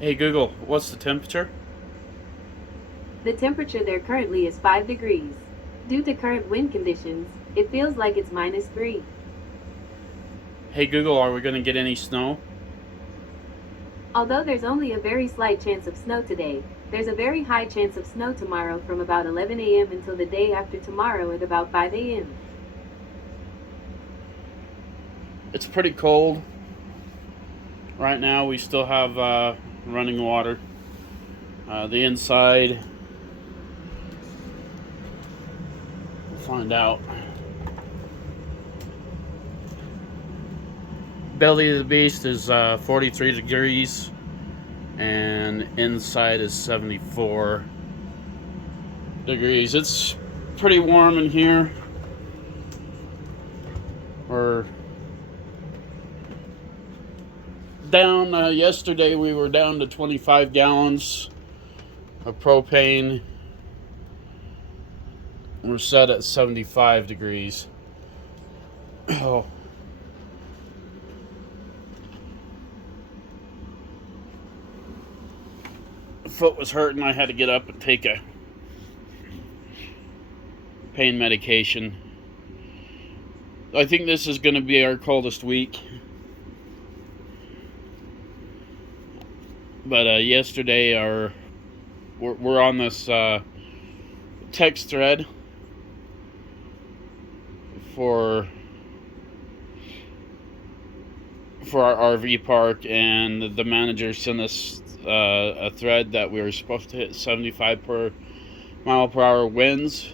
Hey Google, what's the temperature? The temperature there currently is 5 degrees. Due to current wind conditions, it feels like it's -3. Hey Google, are we going to get any snow? Although there's only a very slight chance of snow today, there's a very high chance of snow tomorrow from about 11 a.m. until the day after tomorrow at about 5 a.m. It's pretty cold. Right now we still have running water. The inside, we'll find out. Belly of the beast is 43 degrees and inside is 74 degrees. It's pretty warm in here. We're down, yesterday we were down to 25 gallons of propane. We're set at 75 degrees. Oh, foot was hurting. I had to get up and take a pain medication. I think this is going to be our coldest week. But yesterday, we're on this text thread for our RV park, and the manager sent us a thread that we were supposed to hit 75 per mile per hour winds,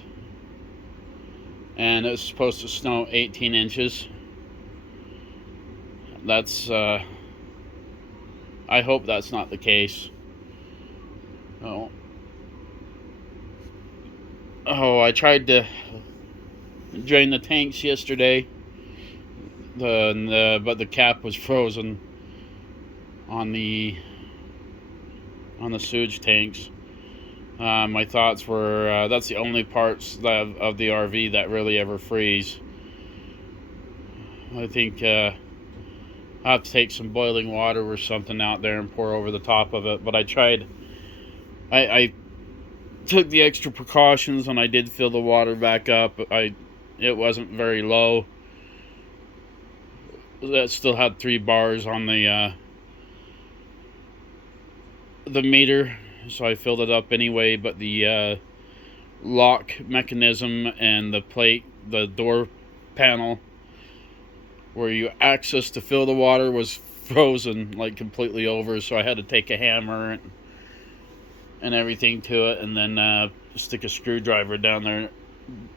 and it was supposed to snow 18 inches. That's I hope that's not the case. Oh, I tried to drain the tanks yesterday. But the cap was frozen on the sewage tanks. My thoughts were that's the only parts of the RV that really ever freeze. I think I have to take some boiling water or something out there and pour over the top of it. But I tried. I took the extra precautions and I did fill the water back up. It wasn't very low. That still had 3 bars on the meter, so I filled it up anyway. But the lock mechanism and the plate, the door panel where you access to fill the water, was frozen like completely over. So I had to take a hammer and everything to it, and then stick a screwdriver down there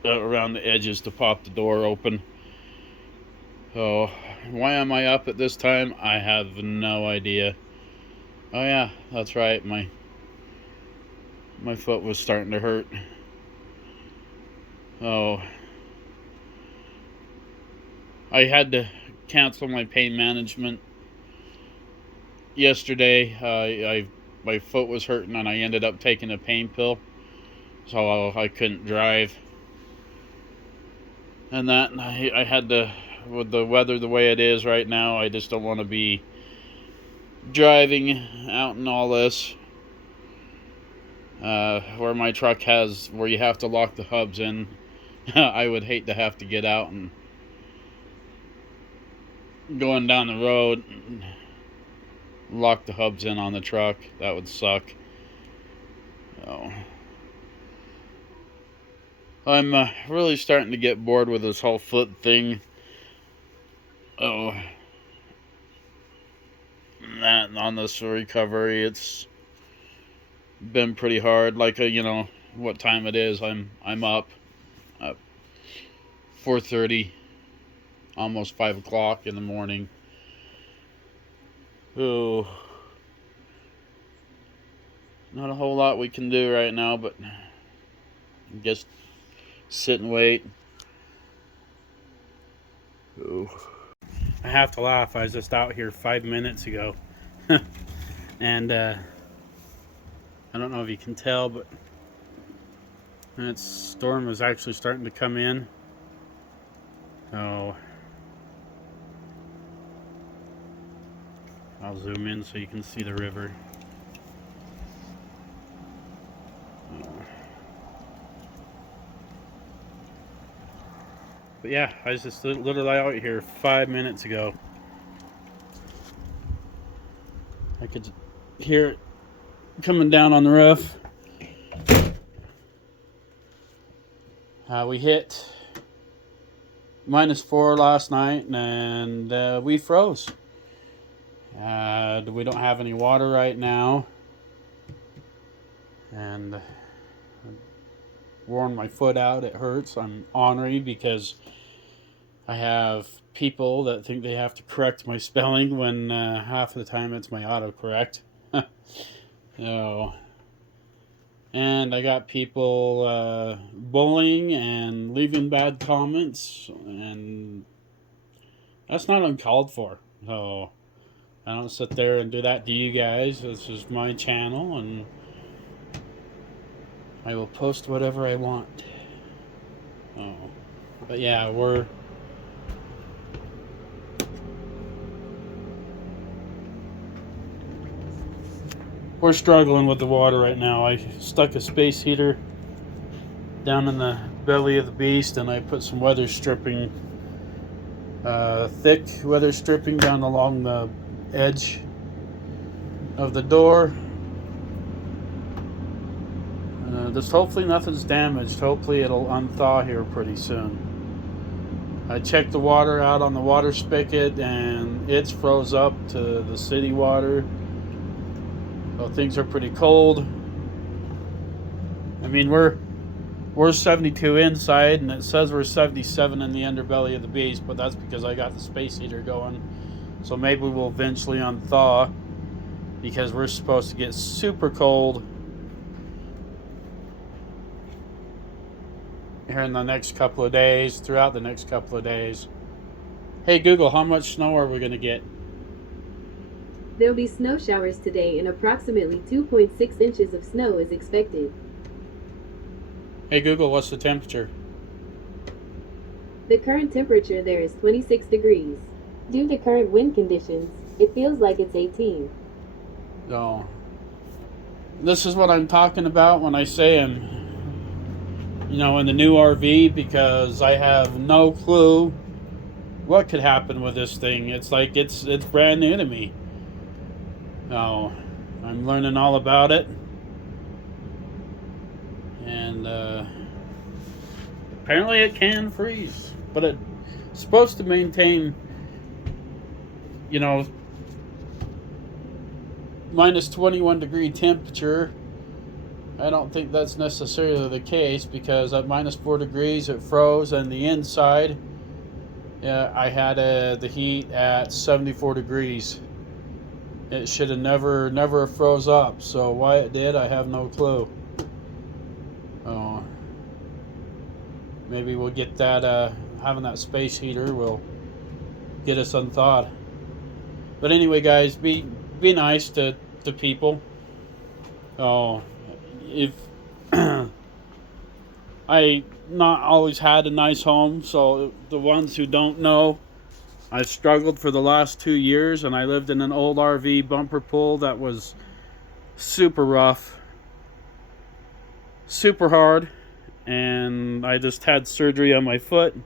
around the edges to pop the door open. So why am I up at this time? I have no idea. Oh yeah, that's right. My foot was starting to hurt. Oh, I had to cancel my pain management yesterday. My foot was hurting, and I ended up taking a pain pill, so I couldn't drive. And that I had to, with the weather the way it is right now, I just don't want to be driving out in all this. Where my truck has, where you have to lock the hubs in, I would hate to have to get out and going down the road and lock the hubs in on the truck. That would suck. Oh. I'm really starting to get bored with this whole foot thing. Oh, that on this recovery, it's been pretty hard. Like what time it is. I'm up at 4:30, almost 5 o'clock in the morning. Oh, not a whole lot we can do right now, but just sit and wait. Oh. I have to laugh. I was just out here 5 minutes ago, and I don't know if you can tell, but that storm is actually starting to come in. So I'll zoom in so you can see the river. But yeah, I was just literally out here 5 minutes ago. I could hear it coming down on the roof. We hit -4 last night, and we froze. We don't have any water right now, and I worn my foot out. It hurts. I'm ornery because I have people that think they have to correct my spelling when half of the time it's my autocorrect. So, and I got people bullying and leaving bad comments, and that's not uncalled for. So I don't sit there and do that to you guys. This is my channel, and I will post whatever I want. Oh, but yeah, we're struggling with the water right now. I stuck a space heater down in the belly of the beast, and I put some weather stripping, thick weather stripping down along the edge of the door. Just hopefully nothing's damaged. Hopefully it'll unthaw here pretty soon. I checked the water out on the water spigot, and it's froze up to the city water. So things are pretty cold. I mean, we're 72 inside, and it says we're 77 in the underbelly of the beast, but that's because I got the space heater going. So maybe we'll eventually unthaw, because we're supposed to get super cold here in the next couple of days, throughout the next couple of days. Hey Google, how much snow are we going to get? There'll be snow showers today, and approximately 2.6 inches of snow is expected. Hey Google, what's the temperature? The current temperature there is 26 degrees. Due to current wind conditions, it feels like it's 18. So, this is what I'm talking about when I say I'm, in the new RV, because I have no clue what could happen with this thing. It's like it's brand new to me. So, I'm learning all about it. And apparently it can freeze, but it's supposed to maintain, -21 degree temperature. I don't think that's necessarily the case, because at -4 degrees it froze, and the inside, I had the heat at 74 degrees. It should have never froze up. So why it did, I have no clue. Oh, maybe we'll get that. Having that space heater will get us unthawed. But anyway, guys, be nice to people. Oh, if I not always had a nice home, so the ones who don't know, I've struggled for the last 2 years, and I lived in an old RV bumper pool that was super rough, super hard, and I just had surgery on my foot,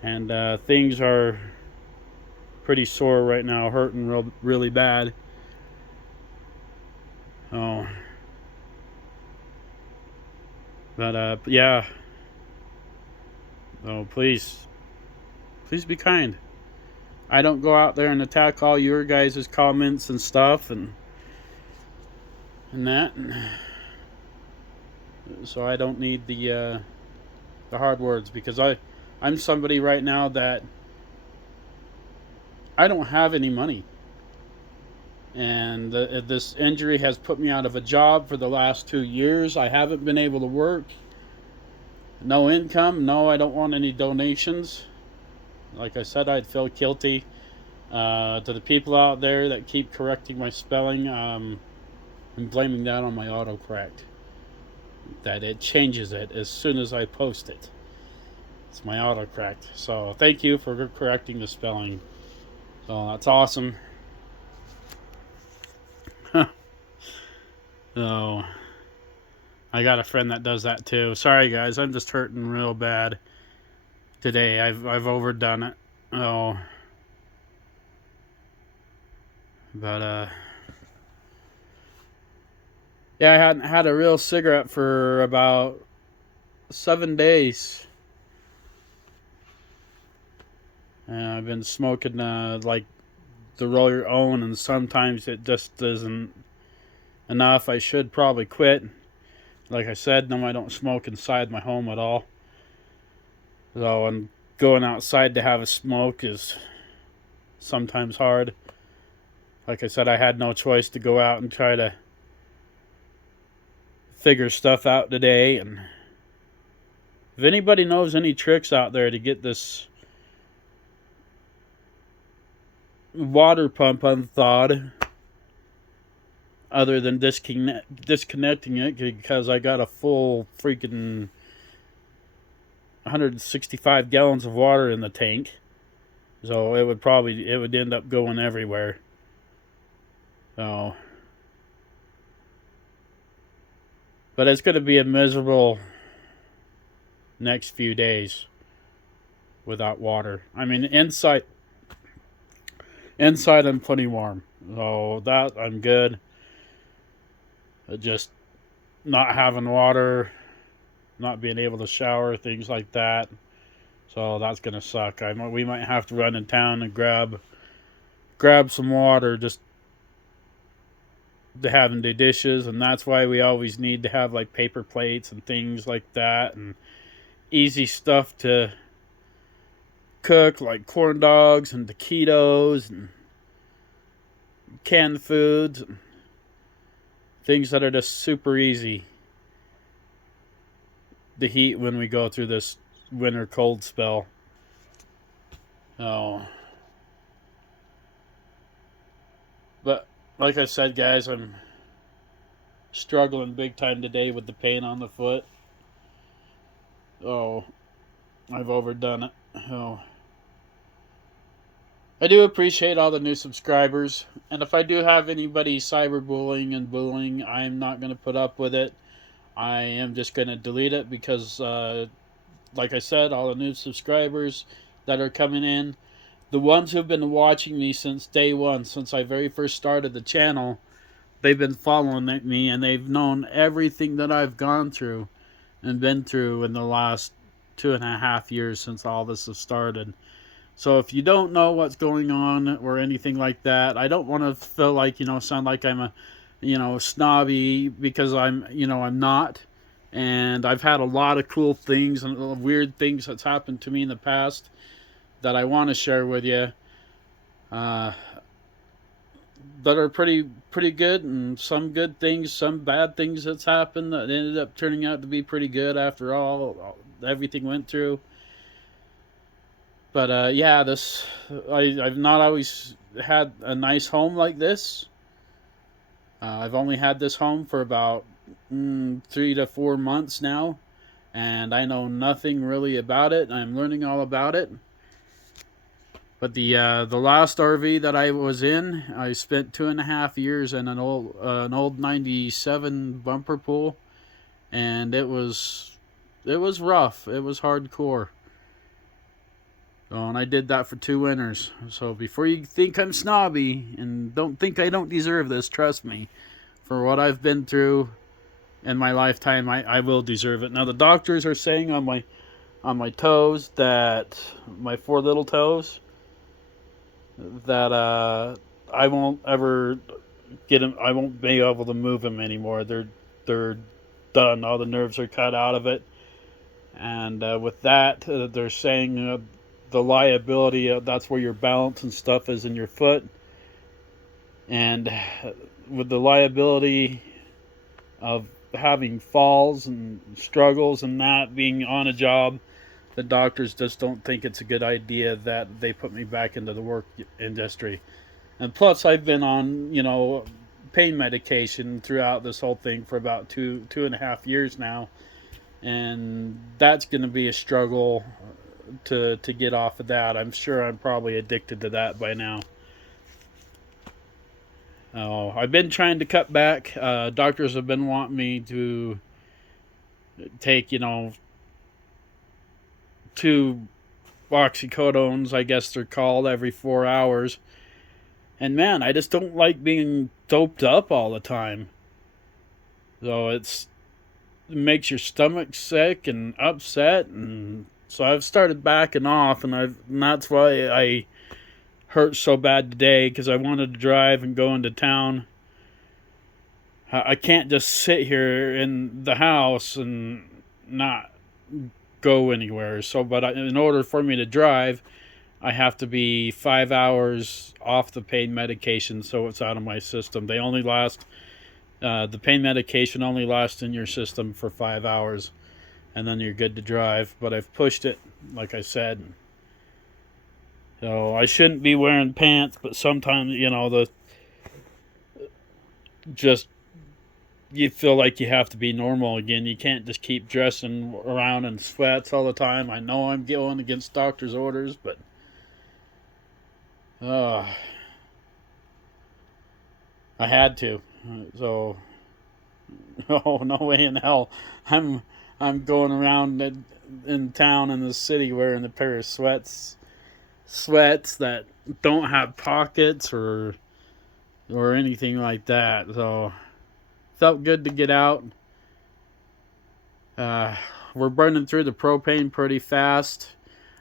and things are pretty sore right now, hurting really bad. Oh, but yeah. Oh, please be kind. I don't go out there and attack all your guys' comments and stuff, and that. So I don't need the hard words, because I'm somebody right now that I don't have any money, and this injury has put me out of a job for the last 2 years. I haven't been able to work. No income. No, I don't want any donations. Like I said, I'd feel guilty. To the people out there that keep correcting my spelling, I'm blaming that on my autocorrect. That it changes it as soon as I post it. It's my autocorrect. So thank you for correcting the spelling. So that's awesome. So I got a friend that does that too. Sorry guys, I'm just hurting real bad. today. I've overdone it. Oh, but yeah, I hadn't had a real cigarette for about 7 days. I've been smoking like the roll your own, and sometimes it just isn't enough. I should probably quit. Like I said, no, I don't smoke inside my home at all. So, and going outside to have a smoke is sometimes hard. Like I said, I had no choice to go out and try to figure stuff out today. And if anybody knows any tricks out there to get this water pump unthawed, other than disconnecting it, because I got a full freaking 165 gallons of water in the tank, so it would end up going everywhere. So, but it's going to be a miserable next few days without water. I mean, inside I'm plenty warm, so that I'm good. Just not having water, not being able to shower, things like that. So that's gonna suck. We might have to run in town and grab some water just to have in the dishes, and that's why we always need to have like paper plates and things like that, and easy stuff to cook like corn dogs and taquitos and canned foods, and things that are just super easy to heat when we go through this winter cold spell. Oh. But like I said, guys, I'm struggling big time today with the pain on the foot. Oh, I've overdone it. Oh. I do appreciate all the new subscribers, and if I do have anybody cyberbullying and bullying, I'm not going to put up with it. I am just going to delete it because, like I said, all the new subscribers that are coming in, the ones who've been watching me since day one, since I very first started the channel, they've been following me, and they've known everything that I've gone through and been through in the last 2.5 years since all this has started. So if you don't know what's going on or anything like that, I don't want to feel like, sound like I'm a, snobby, because I'm not. And I've had a lot of cool things and weird things that's happened to me in the past that I want to share with you. That are pretty good, and some good things, some bad things that's happened that ended up turning out to be pretty good after everything went through. But yeah, I've not always had a nice home like this. I've only had this home for about 3 to 4 months now, and I know nothing really about it. I'm learning all about it. But the last RV that I was in, I spent 2.5 years in an old '97 bumper pool, and it was rough. It was hardcore. And I did that for 2 winters. So before you think I'm snobby and don't think I don't deserve this, trust me, for what I've been through in my lifetime, I will deserve it. Now the doctors are saying on my toes, that my 4 little toes, that I won't ever get them. I won't be able to move them anymore. They're done. All the nerves are cut out of it. And with that, they're saying the liability, that's where your balance and stuff is in your foot. And with the liability of having falls and struggles and that being on a job, the doctors just don't think it's a good idea that they put me back into the work industry. And plus, I've been on, pain medication throughout this whole thing for about 2.5 years now. And that's going to be a struggle to get off of that. I'm sure I'm probably addicted to that by now. I've been trying to cut back. Doctors have been wanting me to take, 2 oxycodones, I guess they're called, every 4 hours. And man, I just don't like being doped up all the time. So it makes your stomach sick and upset, and so I've started backing off, and that's why I hurt so bad today, because I wanted to drive and go into town. I can't just sit here in the house and not go anywhere. So, but in order for me to drive, I have to be 5 hours off the pain medication, so it's out of my system. They only last, the pain medication only lasts in your system for 5 hours, and then you're good to drive. But I've pushed it, like I said. So I shouldn't be wearing pants, but sometimes, just you feel like you have to be normal again. You can't just keep dressing around in sweats all the time. I know I'm going against doctor's orders, but I had to. So, oh, no way in hell. I'm going around in town in the city wearing a pair of sweats that don't have pockets or anything like that. So felt good to get out. We're burning through the propane pretty fast.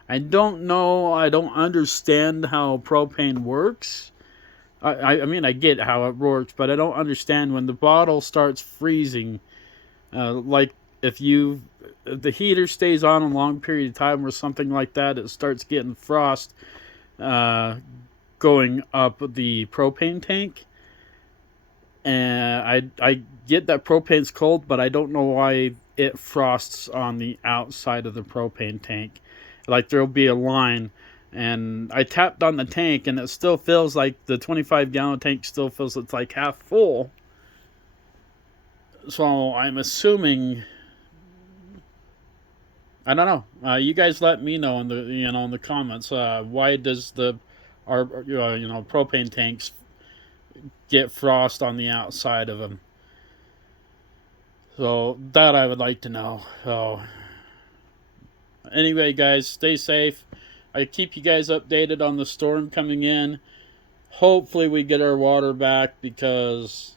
I don't understand how propane works. I mean, I get how it works, but I don't understand when the bottle starts freezing. Like if the heater stays on a long period of time or something like that, it starts getting frost going up the propane tank. And I get that propane's cold, but I don't know why it frosts on the outside of the propane tank. Like there'll be a line, and I tapped on the tank, and it still feels like the 25-gallon tank still feels it's like half full. So I'm assuming, I don't know. You guys let me know in the comments. Why does our propane tanks get frost on the outside of them? So that I would like to know. So anyway, guys, stay safe. I keep you guys updated on the storm coming in. Hopefully we get our water back, because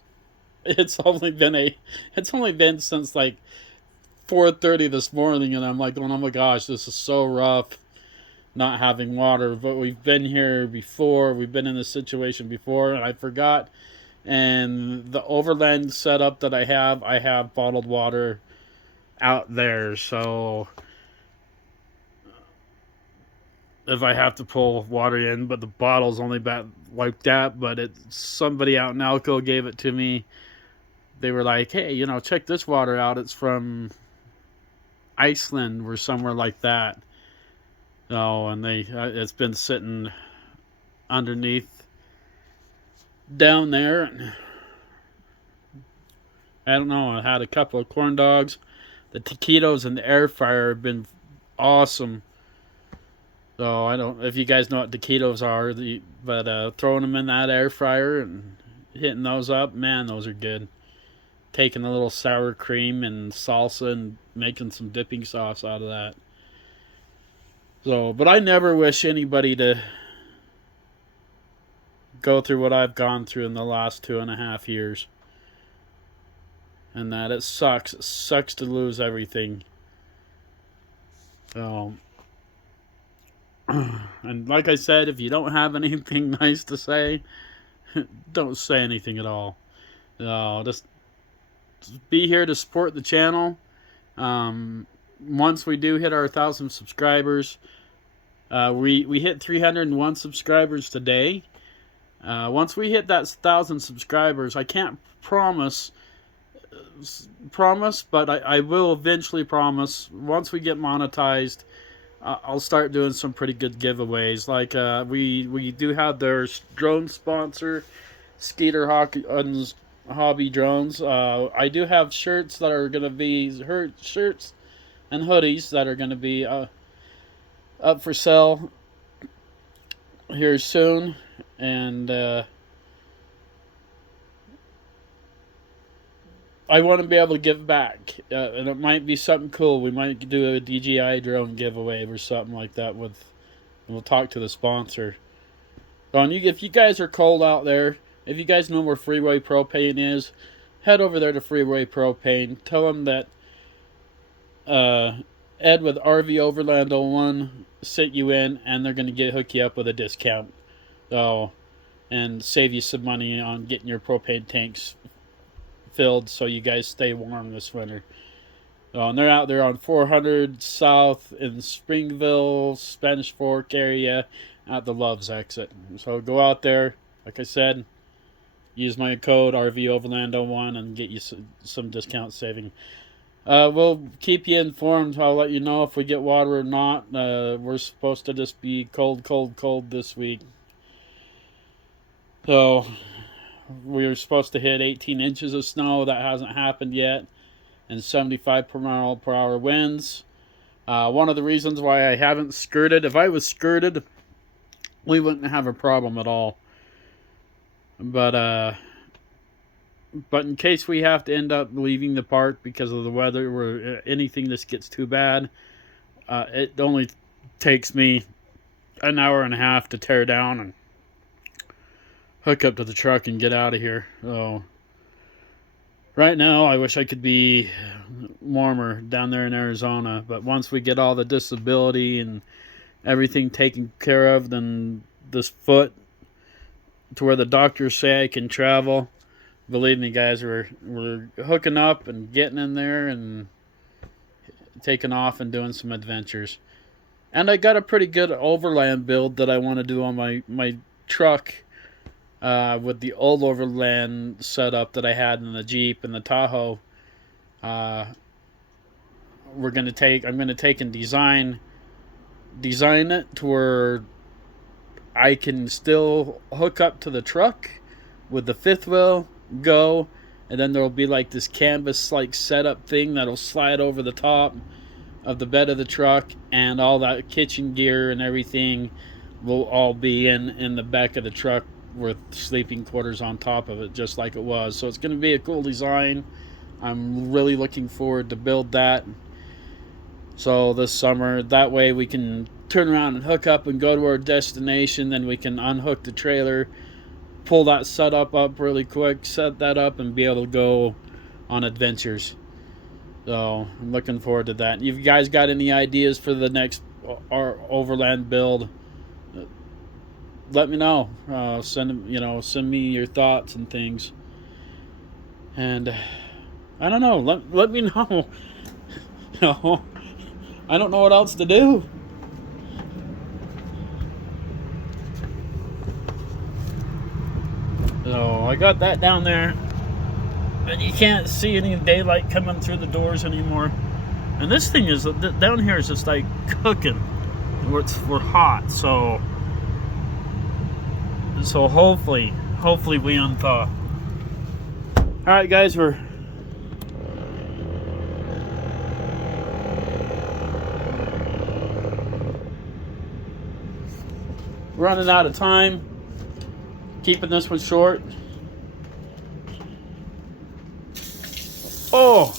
it's only been since like 4:30 this morning, and I'm like going, oh my gosh, this is so rough not having water. But we've been here before. We've been in this situation before, and I forgot. And the overland setup that I have bottled water out there. So if I have to pull water in, but the bottle's only like that, but somebody out in Alco gave it to me. They were like, hey, check this water out. It's from Iceland or somewhere like that. Oh, and it's been sitting underneath down there. I don't know. I had a couple of corn dogs. The taquitos in the air fryer have been awesome. So I don't, if you guys know what taquitos are, but throwing them in that air fryer and hitting those up, man, those are good. Taking a little sour cream and salsa and making some dipping sauce out of that. So, but I never wish anybody to go through what I've gone through in the last 2.5 years. And that it sucks. It sucks to lose everything. So, and like I said, if you don't have anything nice to say, don't say anything at all. Just be here to support the channel. Once we do hit our 1,000 subscribers, we hit 301 subscribers today. Once we hit that 1,000 subscribers, I can't promise, but I will eventually promise. Once we get monetized, I'll start doing some pretty good giveaways. Like we do have their drone sponsor, Skeeter Hobby Drones. I do have shirts that are gonna be shirts and hoodies that are gonna be up for sale here soon, and I want to be able to give back, and it might be something cool. We might do a DJI drone giveaway or something like that with we'll talk to the sponsor. And if you guys are cold out there, if you guys know where Freeway Propane is, head over there to Freeway Propane. Tell them that Ed with RV Overland 01 sent you in, and they're going to hook you up with a discount. So, and save you some money on getting your propane tanks filled so you guys stay warm this winter. And they're out there on 400 South in Springville, Spanish Fork area at the Loves exit. So go out there, like I said, use my code RVOverland01 and get you some discount saving. We'll keep you informed. I'll let you know if we get water or not. We're supposed to just be cold this week. So we were supposed to hit 18 inches of snow. That hasn't happened yet. And 75 mile per hour winds. One of the reasons why I haven't skirted, if I was skirted, we wouldn't have a problem at all. But in case we have to end up leaving the park because of the weather or anything this gets too bad, it only takes me an hour and a half to tear down and hook up to the truck and get out of here. So right now, I wish I could be warmer down there in Arizona, but once we get all the disability and everything taken care of, then this foot to where the doctors say I can travel. Believe me, guys, we're hooking up and getting in there and taking off and doing some adventures. And I got a pretty good overland build that I want to do on my truck. With the old overland setup that I had in the Jeep and the Tahoe, I'm gonna take and design it to where I can still hook up to the truck with the fifth wheel, go, and then there'll be like this canvas like setup thing that'll slide over the top of the bed of the truck, and all that kitchen gear and everything will all be in the back of the truck with sleeping quarters on top of it, just like it was. So it's going to be a cool design. I'm really looking forward to build that. So this summer, that way we can turn around and hook up and go to our destination. Then we can unhook the trailer, pull that setup up really quick, set that up, and be able to go on adventures. So I'm looking forward to that. If you guys got any ideas for the next overland build, let me know. Send me your thoughts and things. And I don't know. Let me know. I don't know what else to do. So I got that down there, and you can't see any daylight coming through the doors anymore. And this thing is down here is just like cooking. We're hot, so hopefully we unthaw. Alright guys, we're running out of time, keeping this one short. Oh!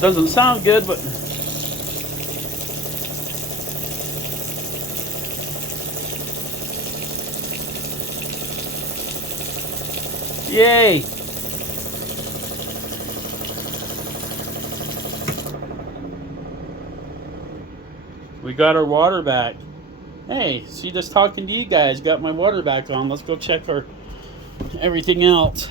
Doesn't sound good, but yay! We got our water back. Hey, see, just talking to you guys, got my water back on. Let's go check our everything else.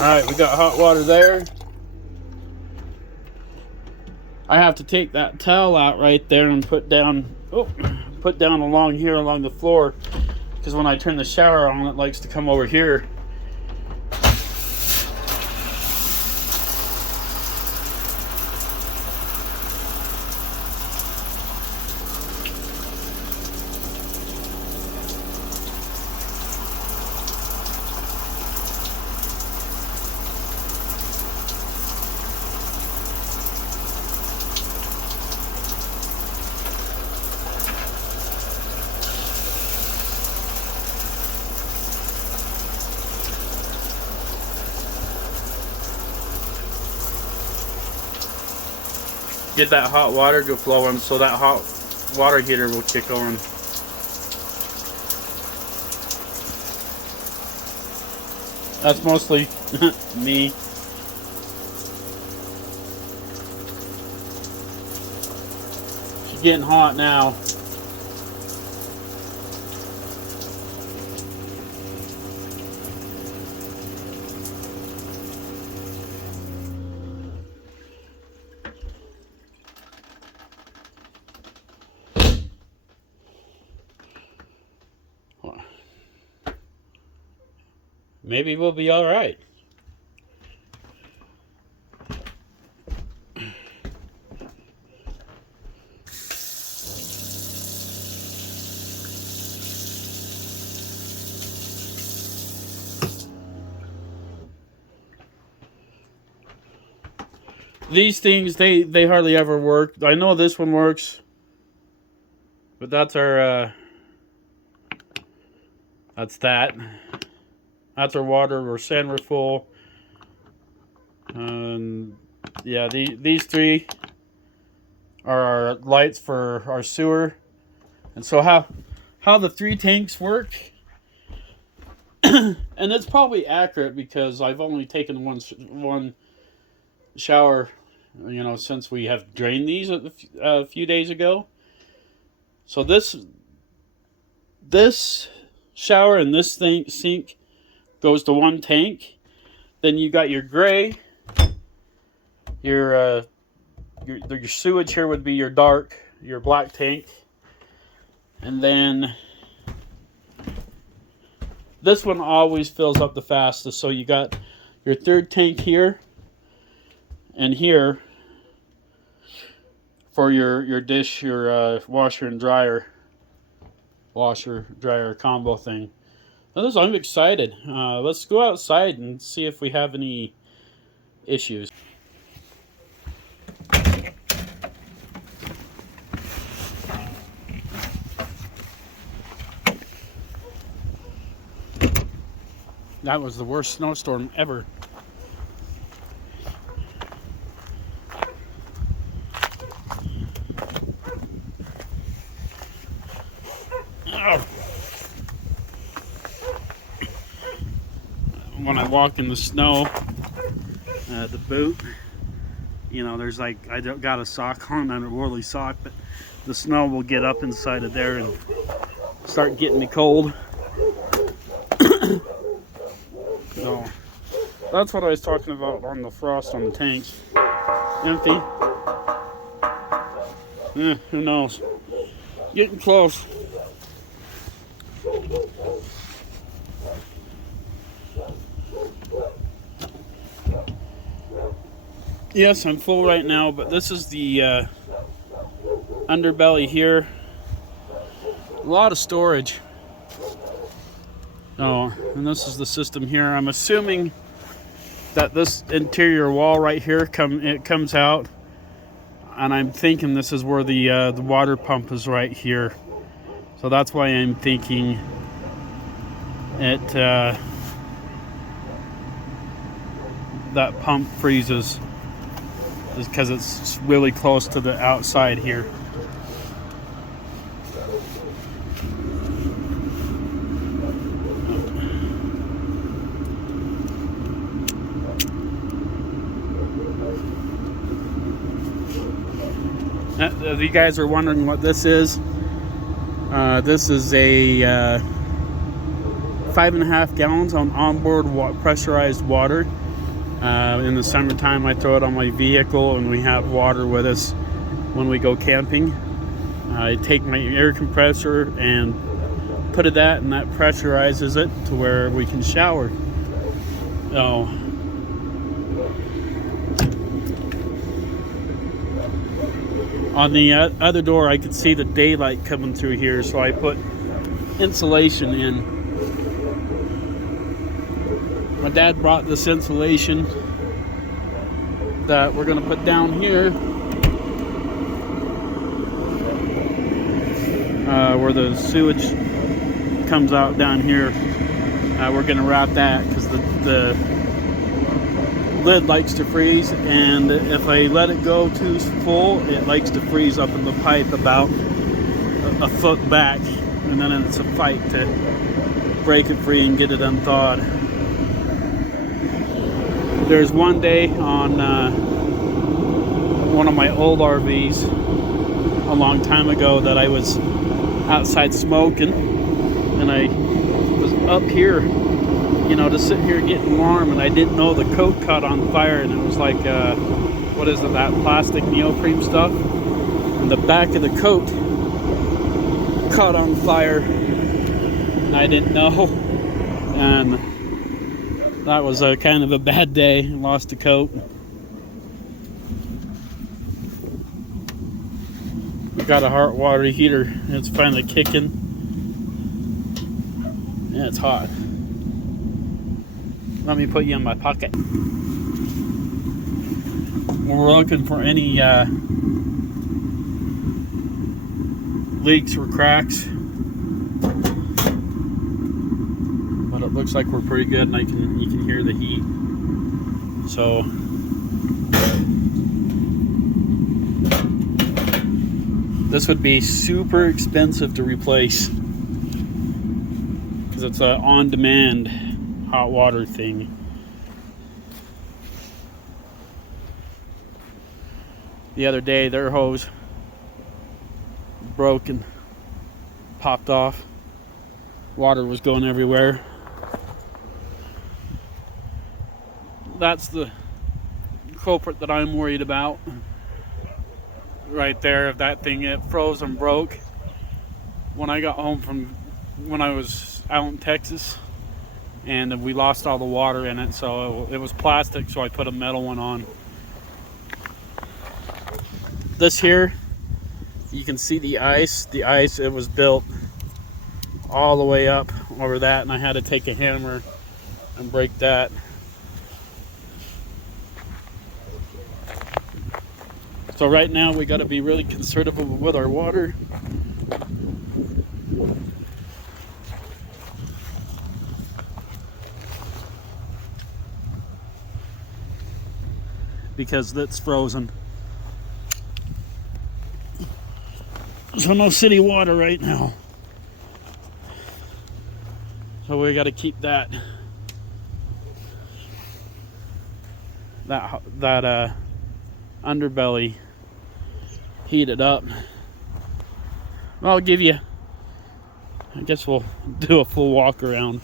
Alright, we got hot water there. I have to take that towel out right there and put down along here along the floor, because when I turn the shower on, it likes to come over here. Get that hot water to flowing so that hot water heater will kick on. That's mostly me. She's getting hot now. Maybe we'll be all right. These things, they hardly ever work. I know this one works, but that's our that's our water. We're saying we're full. Yeah, these three are our lights for our sewer. And so how the 3 tanks work, and it's probably accurate because I've only taken one shower, since we have drained these a few days ago. So this shower and this sink goes to one tank. Then you got your gray, your sewage here would be your black tank, and then this one always fills up the fastest. So you got your 3rd tank here and here for your dish, your washer dryer combo thing. I'm excited. Let's go outside and see if we have any issues. That was the worst snowstorm ever. When I walk in the snow, the boot, there's I don't got a sock on, and a woolly sock, but the snow will get up inside of there and start getting me cold. So that's what I was talking about on the frost on the tanks. Empty. Who knows? Getting close. Yes, I'm full right now, but this is the underbelly here. A lot of storage. Oh, and this is the system here. I'm assuming that this interior wall right here comes out, and I'm thinking this is where the water pump is right here. So that's why I'm thinking it that pump freezes, is because it's really close to the outside here. If you guys are wondering what this is a 5.5 gallons on onboard pressurized water. In the summertime, I throw it on my vehicle, and we have water with us when we go camping. I take my air compressor and put it that, and that pressurizes it to where we can shower. So on the other door, I could see the daylight coming through here, so I put insulation in. My dad brought this insulation that we're going to put down here where the sewage comes out down here. We're going to wrap that because the lid likes to freeze, and if I let it go too full, it likes to freeze up in the pipe about a foot back, and then it's a fight to break it free and get it unthawed. There's one day on one of my old RVs a long time ago that I was outside smoking, and I was up here, you know, to sit here getting warm, and I didn't know the coat caught on fire, and it was like, what is it, that plastic neoprene stuff? And the back of the coat caught on fire, and I didn't know, and that was a kind of a bad day. Lost a coat. We got a hot water heater. It's finally kicking. Yeah, it's hot. Let me put you in my pocket. We're looking for any leaks or cracks. But it looks like we're pretty good, and you can hear the heat. So this would be super expensive to replace because it's an on-demand hot water thing. The other day their hose broke and popped off. Water was going everywhere. That's the culprit that I'm worried about right there. If that thing, it froze and broke when I got home from when I was out in Texas, and we lost all the water in it, so it was plastic, so I put a metal one on. This here, you can see the ice. It was built all the way up over that, and I had to take a hammer and break that. So right now we got to be really conservative with our water. Because that's frozen. So no city water right now. So we got to keep that underbelly heated up. I'll give you, I guess we'll do a full walk around.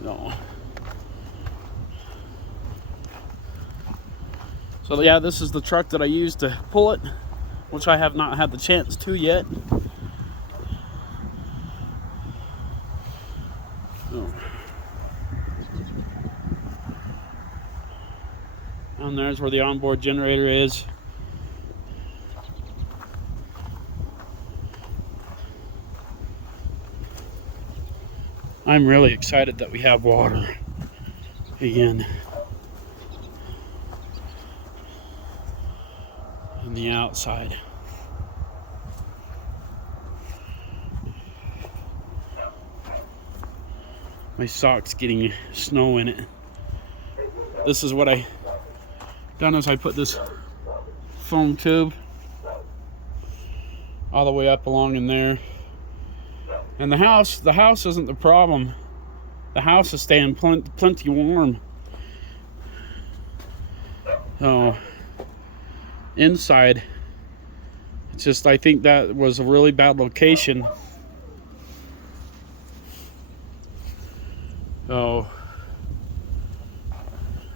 No. So yeah, this is the truck that I used to pull it, which I have not had the chance to yet. Oh. And there's where the onboard generator is. I'm really excited that we have water again on the outside. My sock's getting snow in it. This is what I done, is I put this foam tube all the way up along in there. And the house isn't the problem. The house is staying plenty warm. So inside Just, I think that was a really bad location. Oh,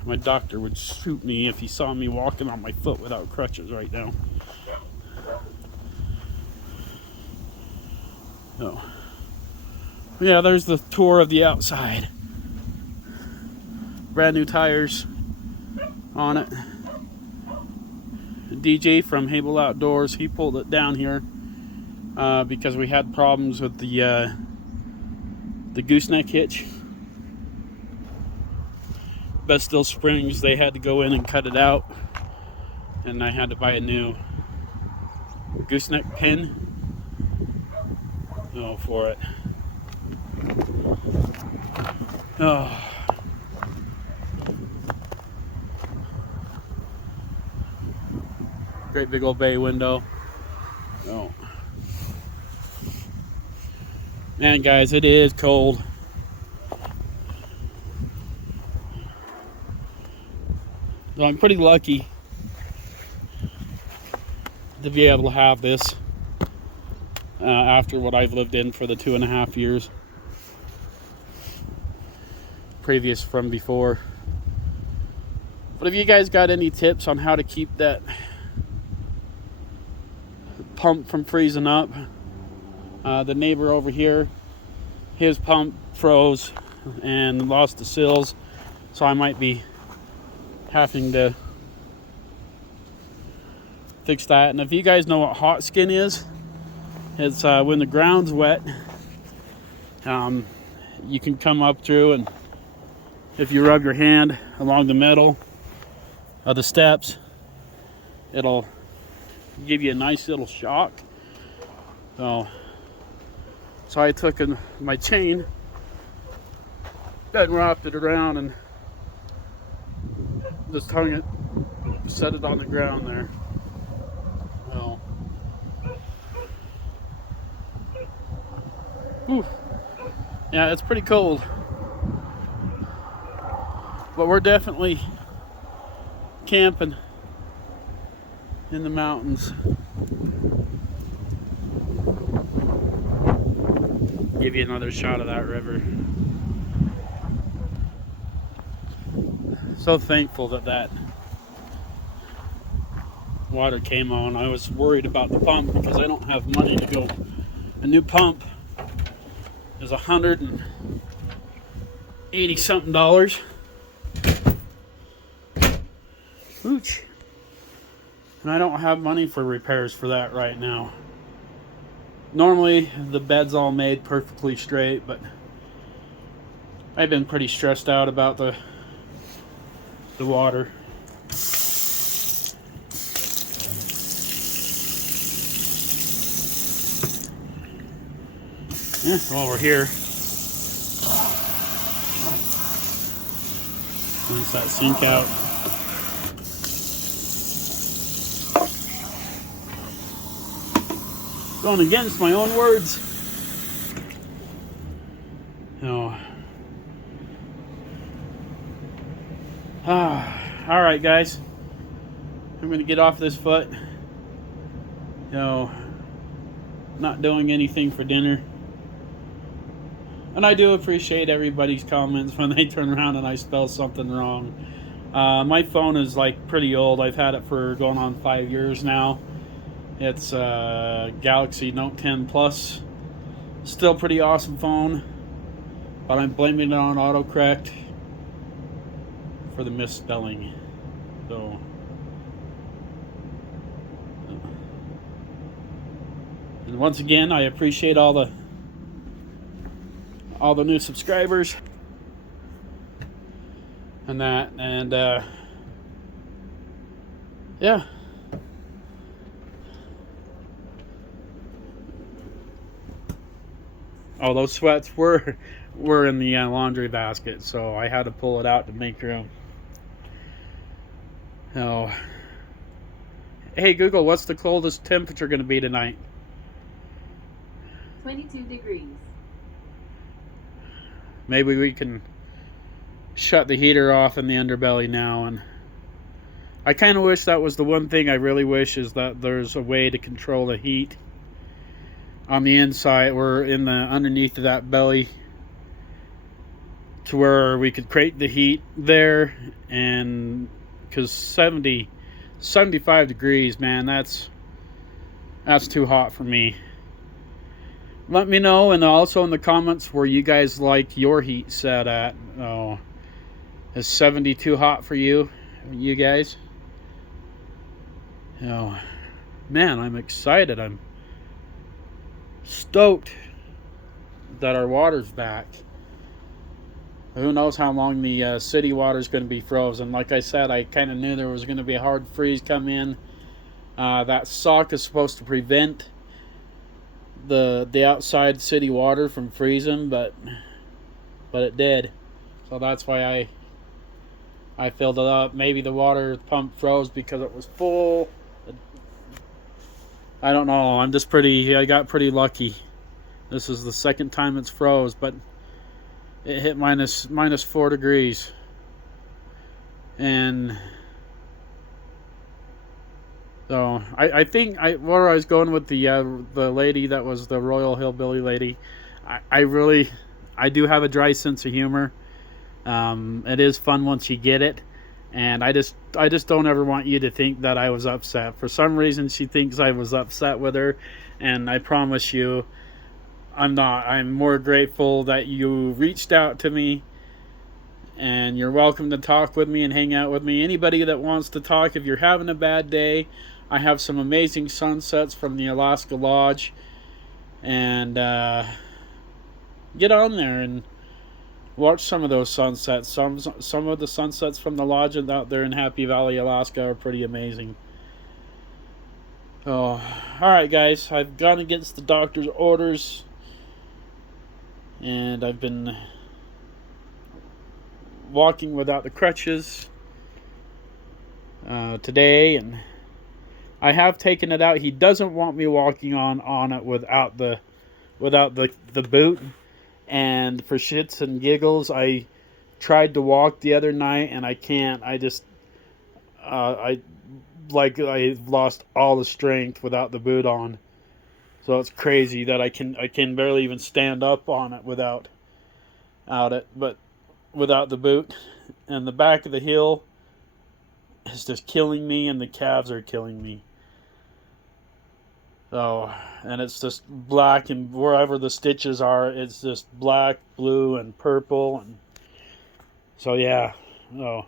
my doctor would shoot me if he saw me walking on my foot without crutches right now. Oh, yeah, there's the tour of the outside. Brand new tires on it. DJ from Hable Outdoors, he pulled it down here because we had problems with the gooseneck hitch. Bestill Springs, they had to go in and cut it out, and I had to buy a new gooseneck pin for it. Oh. Great big old bay window. Oh. Man, guys, it is cold. So I'm pretty lucky to be able to have this after what I've lived in for the 2.5 years previous from before. But if you guys got any tips on how to keep that pump from freezing up, the neighbor over here, his pump froze and lost the sills, so I might be having to fix that. And if you guys know what hot skin is, it's when the ground's wet, you can come up through, and if you rub your hand along the middle of the steps, it'll give you a nice little shock. So I took my chain and wrapped it around and just hung it, set it on the ground there. Well, whew. Yeah, it's pretty cold, but we're definitely camping in the mountains. Give you another shot of that river. So thankful that water came on. I was worried about the pump because I don't have money to go. A new pump is $180 something. Ooch. And I don't have money for repairs for that right now. Normally the bed's all made perfectly straight, but I've been pretty stressed out about the water. Yeah, while we're here, cleans that sink out. Going against my own words. No. All right, guys. I'm going to get off this foot. Not doing anything for dinner. And I do appreciate everybody's comments when they turn around and I spell something wrong. My phone is like pretty old. I've had it for going on 5 years now. It's Galaxy Note 10 Plus. Still pretty awesome phone, but I'm blaming it on autocorrect for the misspelling. So and once again, I appreciate all the new subscribers and that, and yeah. Oh, those sweats were in the laundry basket, so I had to pull it out to make room. Oh. Hey Google, what's the coldest temperature going to be tonight? 22 degrees. Maybe we can shut the heater off in the underbelly now and I kind of wish that was the one thing I really wish, is that there's a way to control the heat on the inside or in the underneath of that belly, to where we could create the heat there. And because 75 degrees, man, that's too hot for me. Let me know, and also in the comments, where you guys like your heat set at. Oh, is 70 too hot for you guys? Oh man, I'm excited. I'm stoked that our water's back. Who knows how long the city water is going to be frozen. Like I said, I kind of knew there was going to be a hard freeze come in. That sock is supposed to prevent the outside city water from freezing, but it did. So that's why I filled it up. Maybe the water pump froze because it was full. I don't know. I got pretty lucky. This is the second time it's froze, but it hit minus 4 degrees. And so I think where I was going with the lady that was the Royal Hillbilly lady, I do have a dry sense of humor. It is fun once you get it, and I just don't ever want you to think that I was upset. For some reason, she thinks I was upset with her, and I promise you, I'm not. I'm more grateful that you reached out to me, and you're welcome to talk with me and hang out with me. Anybody that wants to talk, if you're having a bad day, I have some amazing sunsets from the Alaska Lodge, and get on there and watch some of those sunsets. Some of the sunsets from the lodge out there in Happy Valley, Alaska, are pretty amazing. Oh, alright guys, I've gone against the doctor's orders, and I've been walking without the crutches today, and I have taken it out. He doesn't want me walking on it without the boot. And for shits and giggles, I tried to walk the other night, and I can't. I lost all the strength without the boot on. So it's crazy that I can barely even stand up on it without the boot. And the back of the heel is just killing me, and the calves are killing me. So, and it's just black, and wherever the stitches are, it's just black, blue, and purple, and so yeah. Oh, all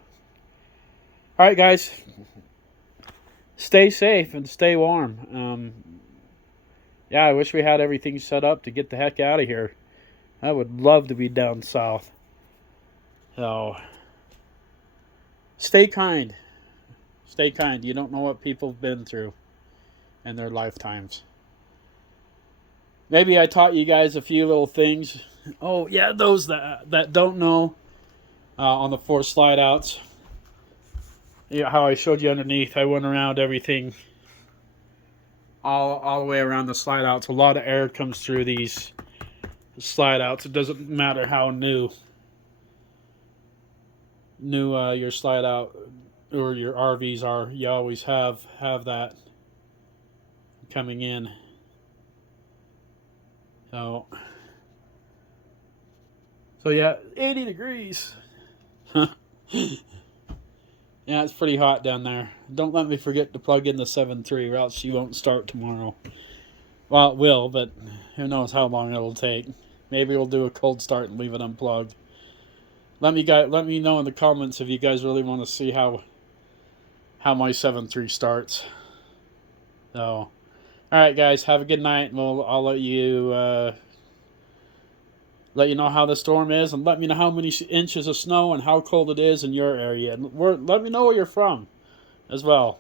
right, guys, stay safe and stay warm. Yeah, I wish we had everything set up to get the heck out of here. I would love to be down south. So, stay kind. Stay kind. You don't know what people have been through in their lifetimes. Maybe I taught you guys a few little things. Oh yeah, those that don't know, on the 4 slide outs, how I showed you underneath, I went around everything, all the way around the slide outs. A lot of air comes through these slide outs. It doesn't matter how new your slide out or your RVs are, you always have that coming in. So yeah, 80 degrees. Yeah, it's pretty hot down there. Don't let me forget to plug in the 7.3, or else she won't start tomorrow. Well, it will, but who knows how long it'll take. Maybe we'll do a cold start and leave it unplugged. Let me know in the comments if you guys really want to see how my 7.3 starts. So, alright guys, have a good night, and I'll let you know how the storm is, and let me know how many inches of snow and how cold it is in your area. And let me know where you're from as well.